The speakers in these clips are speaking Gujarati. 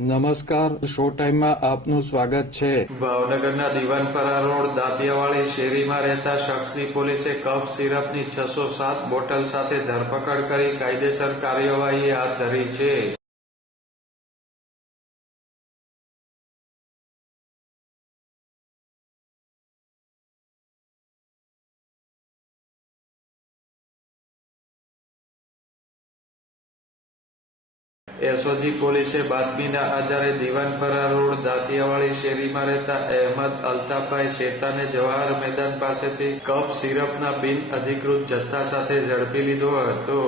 નમસ્કાર, શો ટાઈમમાં આપનું સ્વાગત છે। ભાવનગરના દિવાનપરા રોડ દાંતિયાવાળી શેરીમાં રહેતા શખ્સની પોલીસે કફ સિરપની 607 બોટલ સાથે ધરપકડ કરી કાયદેસર કાર્યવાહી હાથ ધરી છે। એસઓજી પોલીસે બાતમીના આધારે દિવાનપરા રોડ દાંતિયાવાળી શેરીમાં રહેતા અહેમદ અલ્તાફભાઈ શેતાને જવાહર મેદાન પાસેથી કફ સિરપના બિન અધિકૃત જથ્થા સાથે ઝડપી લીધો હતો।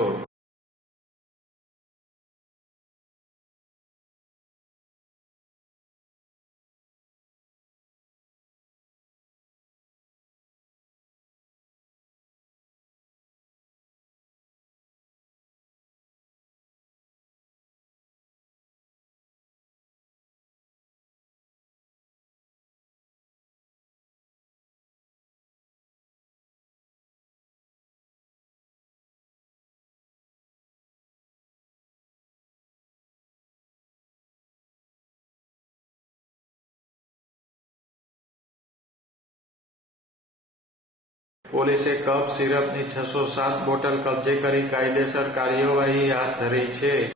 પોલીસે કફ સિરપની 607 બોટલ કબજે કરી કાયદેસર કાર્યવાહી હાથ ધરી છે।